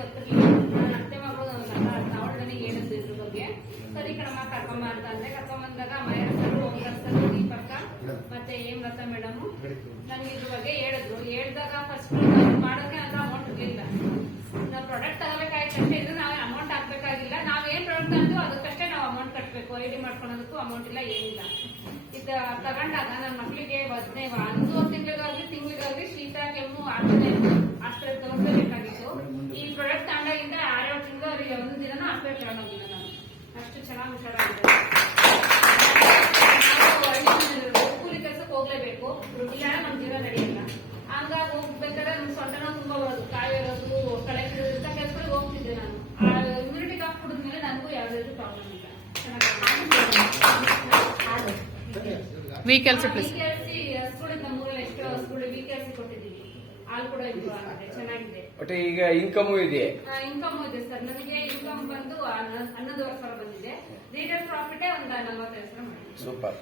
ಗೊತ್ತಿರಲಿಲ್ಲ. ನನ್ನ ಅತ್ತೆ ಮಗಳು ಅವಳದನಿಗೆ ಹೇಳಿದ್ದು ಇದ್ರ ಬಗ್ಗೆ. ಸರಿ ಕಣಮ್ಮ ಕರ್ಕೊಂಬ ಅಂತ ಅಂದ್ರೆ ಕರ್ಕೊಂಬಂದಾಗ ಮಹೇಶ್ ಸರ್, ಓಂಕಾರ್ ಸರ್, ದೀಪಕ್ಕ ಮತ್ತೆ ಹೇಮಲತಾ ಮೇಡಮ್ ನನಗೆ ಇದ್ರ ಬಗ್ಗೆ ಹೇಳಿದ್ರು. ಹೇಳಿದಾಗ ಫಸ್ಟ್ ಮಾಡೋಕೆ ಅಂತ ಅಮೌಂಟ್ ಇರ್ಲಿಲ್ಲ. ನಾವು ಪ್ರಾಡಕ್ಟ್ ತಗೋಬೇಕಾಯ್ತು ಅಷ್ಟೇ, ಇದ್ರೆ ನಾವೇ ಅಮೌಂಟ್ ಹಾಕ್ಬೇಕಾಗಿಲ್ಲ. ನಾವೇನ್ ಪ್ರಾಡಕ್ಟ್ ತಂದು ಅದಕ್ಕಷ್ಟೇ ನಾವು ಅಮೌಂಟ್ ಕಟ್ಟಬೇಕು. ಐಡಿ ಮಾಡ್ಕೊಳ್ಳೋದಕ್ಕೂ ಅಮೌಂಟ್ ಇಲ್ಲ, ಏನಿಲ್ಲ. ಇದು ತಗೊಂಡಾಗ ನನ್ನ ಮಕ್ಕಳಿಗೆ 11 ತಿಂಗಳಿಗಾಗ್ಲಿ ಶೀತ ಕೆಮ್ಮು ಆಗ್ತದೆ ಅಷ್ಟೇ ತೋರಿಸಬೇಕಾಗಿತ್ತು. ಈ ಪ್ರಾಡಕ್ಟ್ ತಗೊಂಡಾಗಿಂದ 6-7 ತಿಂಗಳು ಅವರಿಗೆ ಒಂದು ದಿನ ಹಾಸ್ಪಿಟಲ್ ತಗೊಂಡೋಗಿಲ್ಲ ನಾನು. ಅಷ್ಟು ಚೆನ್ನಾಗಿ ಹುಷಾರಾಗಿದೆ. ಕೂಲಿ ಕೆಲ್ಸಕ್ಕೆ ಹೋಗ್ಲೇಬೇಕು, ಇಲ್ಲ ನಮ್ ಜೀವನ ನಡೆಯಲ್ಲ. ಹಂಗಾಗಿ ಹೋಗ್ಬೇಕಾದ್ರೆ ನಮ್ ಸೊಂಟನ ತುಂಬಾ ಬರೋದು, ಕಾಯಿ ಇರೋದು, ಕಳೆ ಗಿಡದ ಕೆಲ್ಸಗಳಿಗೆ ಹೋಗ್ತಿದ್ದೆ ನಾನು. ಇಮ್ಯುನಿಟಿ ಕಾಫ್ ಕುಡಿದ್ಮೇಲೆ ನನಗೂ ಯಾವುದೇ ಪ್ರಾಬ್ಲಮ್ ಇಲ್ಲ. ಹಸ್ಕೊಡಿ ನಮ್ಮೂರಲ್ಲಿ ಎಷ್ಟೋ ಹಸ್ಕೊಡಿ ವಿಕೆಸಿ ಕೊಟ್ಟಿದ್ದೀವಿ. ಹಾಲು ಕೂಡ ಇಂಪ್ರೂವ್ ಆಗಿದೆ, ಚೆನ್ನಾಗಿದೆ. ಈಗ ಇನ್ಕಮ್ ಇದೆ ಸರ್. ನನಗೆ ಇನ್ಕಮ್ ಬಂದು 11,000 ಬಂದಿದೆ. ರೀಟೇಲ್ ಪ್ರಾಫಿಟ್ ಒಂದು 40,000 ಮಾಡಿದೆ. ಸೂಪರ್.